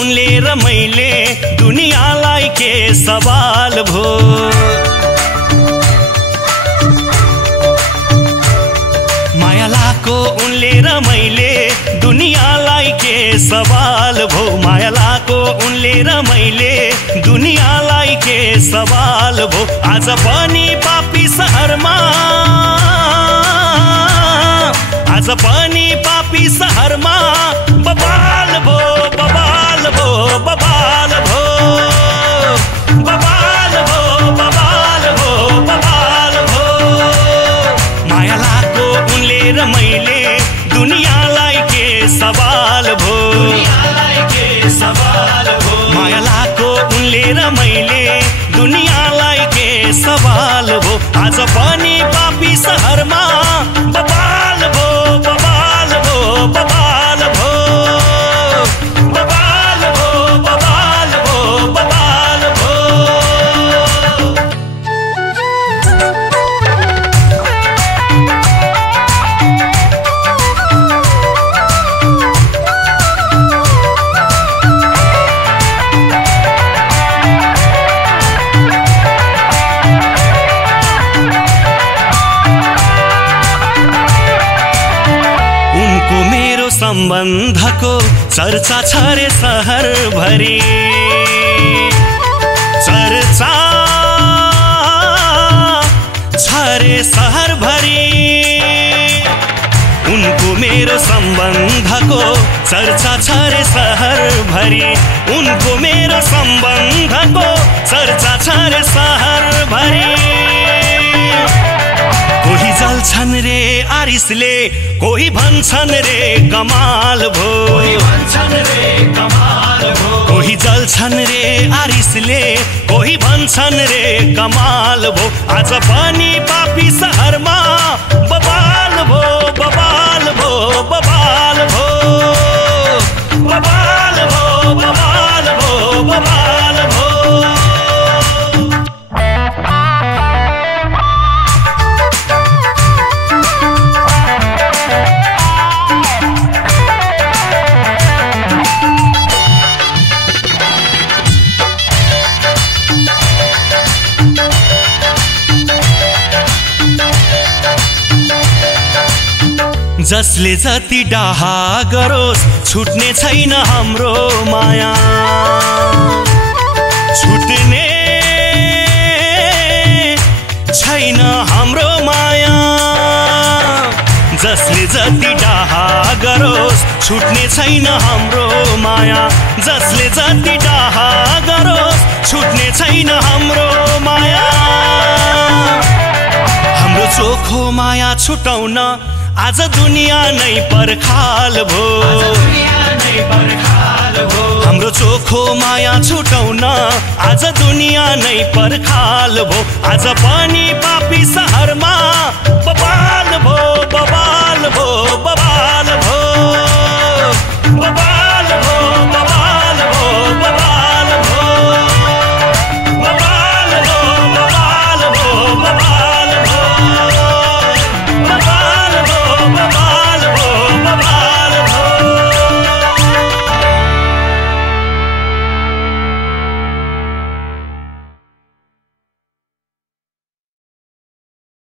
उनले र मैले दुनियाँलाई के सवाल भो माया लाको उनले र मैले दुनियाँलाई के सवाल भो माया लाको उनले र मैले दुनियाँलाई के सवाल भो आज पनि पापी सहरमा आज पनि पापी सहरमा बबाल भो बबाल भो बबाल भो बबाल भो बबाल भो बबाल भो माया लाको उनले र मैले दुनियाँलाई के सवाल भो माया लाको उनले र मैले दुनियाँलाई के सवाल भो आज पनि पापी सहरमा बबाल भो बबाल भो बबाल भो बबाल भो बबाल भो बबाल भो सम्बन्धको चर्चा छ रे सहर भरि चर्चा छ रे सहर भरि उनको मेरो सम्बन्धको चर्चा छ रे सहर भरि उनको मेरो सम्बन्धको चर्चा छ रे सहर भरि कोही जल्छन् रे आरिसले कोही भन्छन् रे कमाल भो कोही जल्छन् रे आरिसले कोही भन्छन् रे कमाल भो आज पनि पापी सहरमा बबाल भो बबाल भो बबाल भो बबाल भो बबाल भो बबाल भो जसले जति डाहा गरोस् छुट्ने छैन हाम्रो माया छुट्ने छैन हाम्रो माया जसले जति डाहा गरोस् छुट्ने छैन हाम्रो माया जसले जति डाहा गरोस् छुट्ने छैन हाम्रो माया हाम्रो चोखो माया छुटाउन आज दुनियाँ नै पर्खाल भो हाम्रो चोखो माया छुटाउन आज दुनियाँ नै पर्खाल भो आज पनि पापी सहरमा बबाल भो बबाल भो